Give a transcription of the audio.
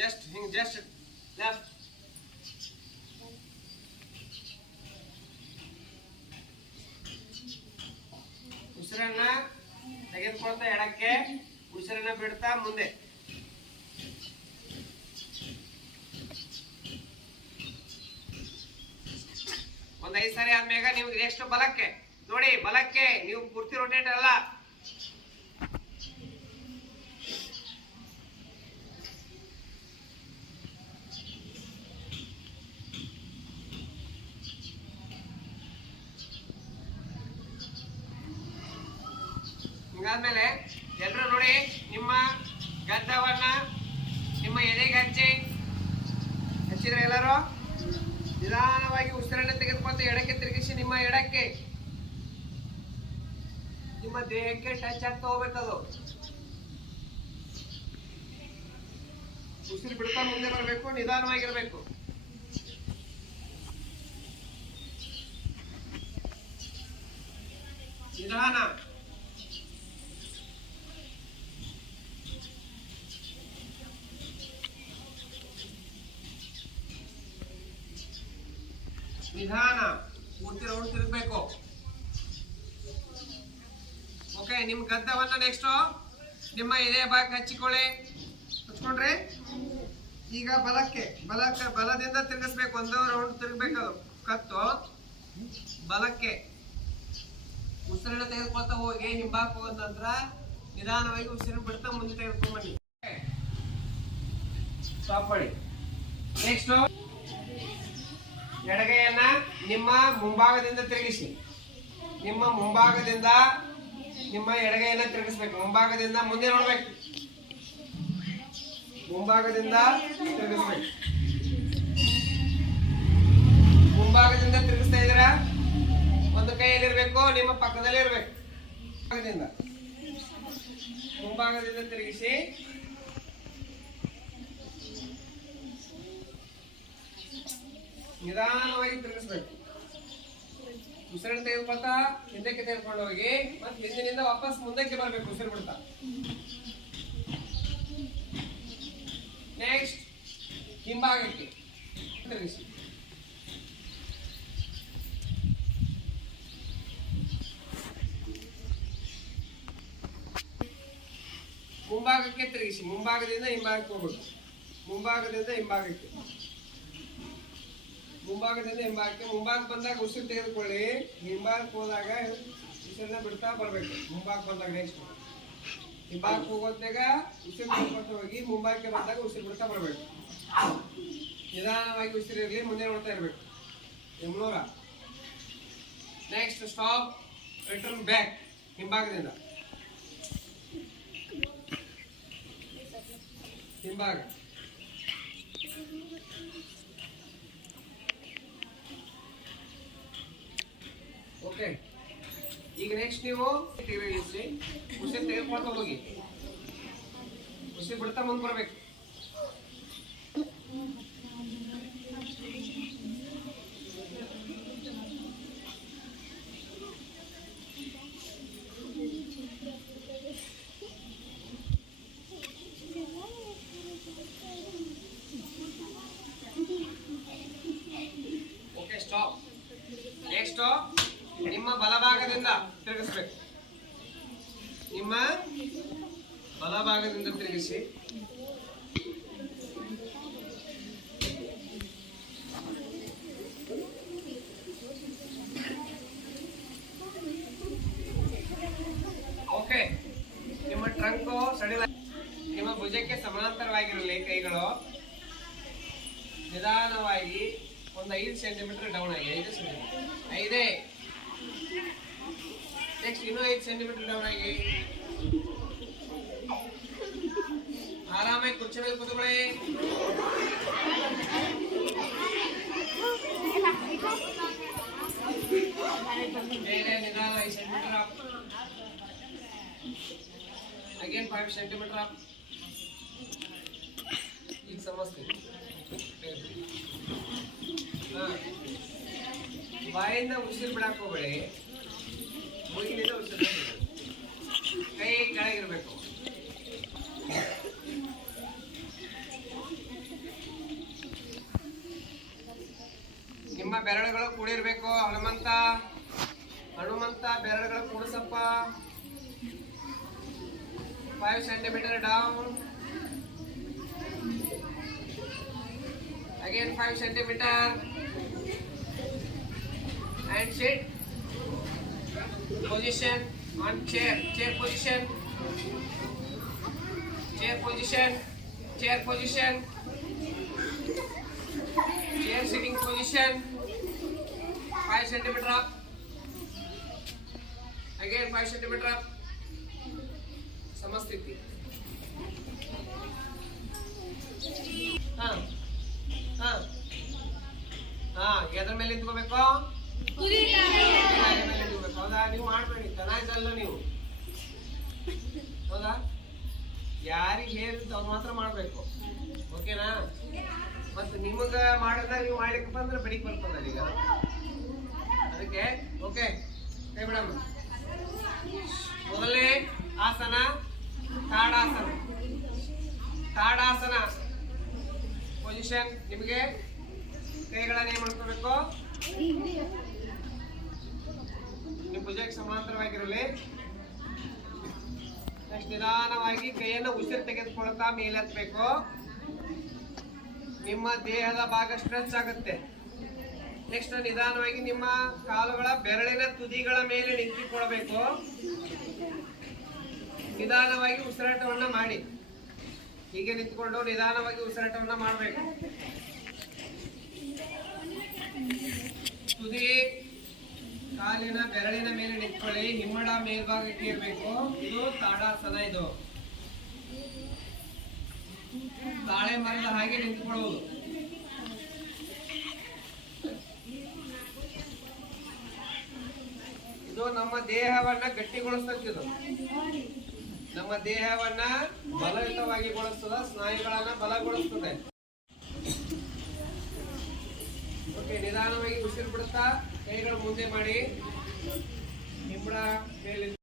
Just ಹಿಂಗ್ just left. ಉಸಿರನ್ನ ತೆಗೆದುಕೊಳ್ತಾ ಎಡಕ್ಕೆ, ಉಸಿರನ್ನ ಬಿಡ್ತಾ ಮುಂದೆ. ಒಂದ್ 5 ಸಾರಿ ಆದ್ಮೇಗ ನೀವು ನೆಕ್ಸ್ಟ್ ಬಲಕ್ಕೆ ನೋಡಿ, ಬಲಕ್ಕೆ ನೀವು ಪೂರ್ತಿ ರೊಟೇಟ್ ಅಲ್ಲ. ಹಿಂಗಾದ್ಮೇಲೆ ಎಲ್ರು ನೋಡಿ, ನಿಮ್ಮ ಗದ್ದವನ್ನ ನಿಮ್ಮ ಎದೆಗೆ ಹಚ್ಚಿದ್ರೆ ಎಲ್ಲರೂ ನಿಧಾನವಾಗಿ ಉಸಿರನ್ನ ತೆಗೆದುಕೊಂಡು ಎಡಕ್ಕೆ ತಿರುಗಿಸಿ. ನಿಮ್ಮ ಎಡಕ್ಕೆ ನಿಮ್ಮ ದೇಹಕ್ಕೆ ಟಚ್ ಆಗ್ತಾ ಹೋಗ್ಬೇಕದು. ಉಸಿರು ಬಿಡ್ತಾ ಮುಂದೆ ಬರಬೇಕು, ನಿಧಾನವಾಗಿರ್ಬೇಕು. ನಿಧಾನ. ನಿಧಾನ ಪೂರ್ತಿ ರೌಂಡ್ ತಿರುಗಬೇಕು. ಓಕೆ, ನಿಮ್ ಗದ್ದವನ್ನ ನೆಕ್ಸ್ಟ್ ನಿಮ್ಮ ಎದೆ ಭಾಗ ಹಚ್ಕೊಂಡ್ರೆ ಈಗ ಬಲದಿಂದ ತಿರುಗಿಸ್ಬೇಕು. ಒಂದು ರೌಂಡ್ ತಿರುಗಬೇಕು. ಕತ್ತು ಬಲಕ್ಕೆ ಉಸಿರನ್ನ ತೆಗೆದುಕೊಳ್ತಾ ಹೋಗಿ ಹಿಂಬಾಕ್ ಹೋದ ನಂತರ ನಿಧಾನವಾಗಿ ಉಸಿರನ್ನ ಬಿಡ್ತಾ ಮುಂದೆ ತೆಗೆದುಕೊಂಡ್ ಬನ್ನಿ. ಸ್ಟಾಪ್ ಮಾಡಿ. ನೆಕ್ಸ್ಟ್ ಎಡಗೈಯನ್ನ ನಿಮ್ಮ ಮುಂಭಾಗದಿಂದ ತಿರುಗಿಸಿ. ನಿಮ್ಮ ಮುಂಭಾಗದಿಂದ ನಿಮ್ಮ ಎಡಗೈಯನ್ನ ತಿರುಗಿಸ್ಬೇಕು. ಮುಂಭಾಗದಿಂದ ಮುಂದೆ ನೋಡ್ಬೇಕು. ಮುಂಭಾಗದಿಂದ ತಿರುಗಿಸ್ಬೇಕು. ಮುಂಭಾಗದಿಂದ ತಿರುಗಿಸ್ತಾ ಇದ್ದೀರಾ, ಒಂದು ಕೈಯಲ್ಲಿರ್ಬೇಕು, ನಿಮ್ಮ ಪಕ್ಕದಲ್ಲಿ ಇರ್ಬೇಕು. ಮುಂಭಾಗದಿಂದ ತಿರುಗಿಸಿ. ನಿಧಾನವಾಗಿ ತಿರುಗಿಸ್ಬೇಕು. ಉಸಿರನ್ನು ತೆಗೆದುಕೊಳ್ತಾ ಹಿಂದಕ್ಕೆ ತೆಗೆದುಕೊಂಡು ಹೋಗಿ ಮತ್ತೆ ಹಿಂದಿನಿಂದ ವಾಪಸ್ ಮುಂದಕ್ಕೆ ಬರಬೇಕು. ಉಸಿರು ಬಿಡ್ತಾ ನೆಕ್ಸ್ಟ್ ಹಿಂಭಾಗಕ್ಕೆ ತಿರುಗಿಸಿ. ಮುಂಭಾಗಕ್ಕೆ ತಿರುಗಿಸಿ. ಮುಂಭಾಗದಿಂದ ಹಿಂಭಾಗಕ್ಕೆ ಹೋಗ್ಬೇಕು. ಮುಂಭಾಗದಿಂದ ಹಿಂಭಾಗಕ್ಕೆ, ಮುಂಭಾಗದಿಂದ ಹಿಂಭಾಗಕ್ಕೆ. ಮುಂಭಾಗ ಬಂದಾಗ ಉಸಿರು ತೆಗೆದುಕೊಳ್ಳಿ. ಹಿಂಭಾಗಕ್ಕೆ ಹೋದಾಗ ಉಸಿರನ್ನ ಬಿಡ್ತಾ ಬರ್ಬೇಕು. ಮುಂಭಾಗ ಬಂದಾಗ ನೆಕ್ಸ್ಟ್ ಹಿಂಭಾಗಕ್ಕೆ ಹೋಗೋದ್ನಾಗ ಉಸಿರು ತೆಗೆದುಕೊಳ್ತಾ ಹೋಗಿ ಮುಂಭಾಗಕ್ಕೆ ಬಂದಾಗ ಉಸಿರು ಬಿಡ್ತಾ ಬರ್ಬೇಕು. ನಿಧಾನವಾಗಿ ಉಸಿರು ಇರಲಿ, ಮುಂದೆ ನೋಡ್ತಾ ಇರ್ಬೇಕು. Yamanura next stop, return back. ಹಿಂಭಾಗದಿಂದ ಹಿಂಭಾಗ. ಓಕೆ, ಈಗ ನೆಕ್ಸ್ಟ್ ನೀವು ತಿರುಗಿಸಿ ಉಸಿರು ತೆಗೆದುಕೊಳ್ತಾ ಹೋಗಿ. ಉಸಿರು ಬಿಡ್ತಾ ಮುಂದೆ ಬರ್ಬೇಕು. Okay, stop. ನೆಕ್ಸ್ಟ್ ನಿಮ್ಮ ಬಲಭಾಗದಿಂದ ತಿರುಗಿಸ್ಬೇಕು. ನಿಮ್ಮ ಬಲಭಾಗದಿಂದ ತಿರುಗಿಸಿ. ಓಕೆ, ನಿಮ್ಮ ಟ್ರಂಕು ಸಡಿಲ, ನಿಮ್ಮ ಭುಜಕ್ಕೆ ಸಮಾಂತರವಾಗಿರಲಿ. ಕೈಗಳು ನಿಧಾನವಾಗಿ ಒಂದು 5 ಸೆಂಟಿಮೀಟರ್ ಡೌನ್ ಆಗಿ. 5 ಸೆಂಟಿಮೀಟರ್, 5. ನೆಕ್ಸ್ಟ್ ಇನ್ನೂ 5 ಸೆಂಟಿಮೀಟರ್ ಡೌನ್ ಆಗಿ. ಆರಾಮಾಗಿ ಕುರ್ಚಿ ಮೇಲೆ ಕೂತ್ಕೊಳ್ಳಿ. ಮೇಲೆ ನಿಧಾನ 5 centimetre up. Again 5 centimetre up. ಈಗ ಸಮಸ್ಯೆ ಬಾಯಿಂದ ಉಸಿರು ಬಿಡಾಕ್ ಹೋಗ್ಬೇಡಿ. ಮೂಗಿನಿಂದ ಉಸಿರು, ಕೈ ಕೆಳಗಿರ್ಬೇಕು. ಬೆರಳುಗಳು ಕೂಡಿರ್ಬೇಕು. ಹನುಮಂತ ಬೆರಳುಗಳು ಕೂಡಿಸಪ್ಪ. 5 centimeter down. Again 5 centimeter. And sit. Position on chair. Chair position. Chair position. Chair position. Chair sitting position. 5 centimeter up. Again 5 centimeter up. ಸಮಸ್ಥಿತಿ. ಎದ್ರ ಮೇಲೆ ನಿಂತ್ಕೋಬೇಕು? ಹೌದಾ? ನೀವು ಮಾಡ್ಬೇಡಿ, ತನಾಯ್ಸಲ್ಲ ನೀವು. ಹೌದಾ? ಯಾರಿಗೆ ಹೇಳಿದ್ದು ಅವ್ರು ಮಾತ್ರ ಮಾಡ್ಬೇಕು. ಓಕೆನಾ? ಮತ್ತೆ ನಿಮಗ ಮಾಡಿದ್ರೆ ನೀವು ಮಾಡ್ಲಿಕ್ಕೆ ಬಂದ್ರೆ ಬಡಿಕ್ ಬರ್ತದ ಈಗ. ಅದಕ್ಕೆ ಓಕೆ ಕೈ ಬಿಡಮ್ಮ. ಮೊದಲನೇ ಆಸನ ತಾಡಾಸನ ಪೊಸಿಷನ್. ನಿಮಗೆ ಕೈಗಳನ್ನ ಏನ್ ಮಾಡ್ಕೋಬೇಕು? ನಿಮ್ಮ ಭುಜಕ್ಕೆ ಸಮಾಂತರವಾಗಿರಲಿ. ನೆಕ್ಸ್ಟ್ ನಿಧಾನವಾಗಿ ಕೈಯನ್ನು ಉಸಿರು ತೆಗೆದುಕೊಳ್ತಾ ಮೇಲೆತ್ತಬೇಕು. ನಿಮ್ಮ ದೇಹದ ಭಾಗ ಸ್ಟ್ರೆಚ್ ಆಗುತ್ತೆ. ನೆಕ್ಸ್ಟ್ ನಿಧಾನವಾಗಿ ನಿಮ್ಮ ಕಾಲುಗಳ ಬೆರಳಿನ ತುದಿಗಳ ಮೇಲೆ ನಿಂತುಕೊಳ್ಬೇಕು. ನಿಧಾನವಾಗಿ ಉಸಿರಾಟವನ್ನ ಮಾಡಿ. ಹೀಗೆ ನಿಂತ್ಕೊಂಡು ನಿಧಾನವಾಗಿ ಉಸಿರಾಟವನ್ನ ಮಾಡಬೇಕು. ತುದಿ ಕಾಲಿನ ಬೆರಳಿನ ಮೇಲೆ ನಿಂತ್ಕೊಳ್ಳಿ. ಹಿಮ್ಮಡ ಮೇಲ್ಭಾಗಕ್ಕೆ ಇರಬೇಕು. ಇದು ತಾಡಾಸನ. ಇದು ತಾಳೆ ಮರದ ಹಾಗೆ ನಿಂತ್ಕೊಳ್ಳುವುದು. ಇದು ನಮ್ಮ ದೇಹವನ್ನ ಗಟ್ಟಿಗೊಳಿಸ್ತದೆ. ನಮ್ಮ ದೇಹವನ್ನ ಬಲಯುತವಾಗಿ ಗೊಳಿಸ್ತದ. ಸ್ನಾಯುಗಳನ್ನ ಬಲಗೊಳಿಸ್ತದೆ. ಓಕೆ, ನಿಧಾನವಾಗಿ ಉಸಿರು ಬಿಡುತ್ತಾ ಕೈಗಳು ಮುಂದೆ ಮಾಡಿ. ಹಿಮ್ಮಡ ಮೇಲೆ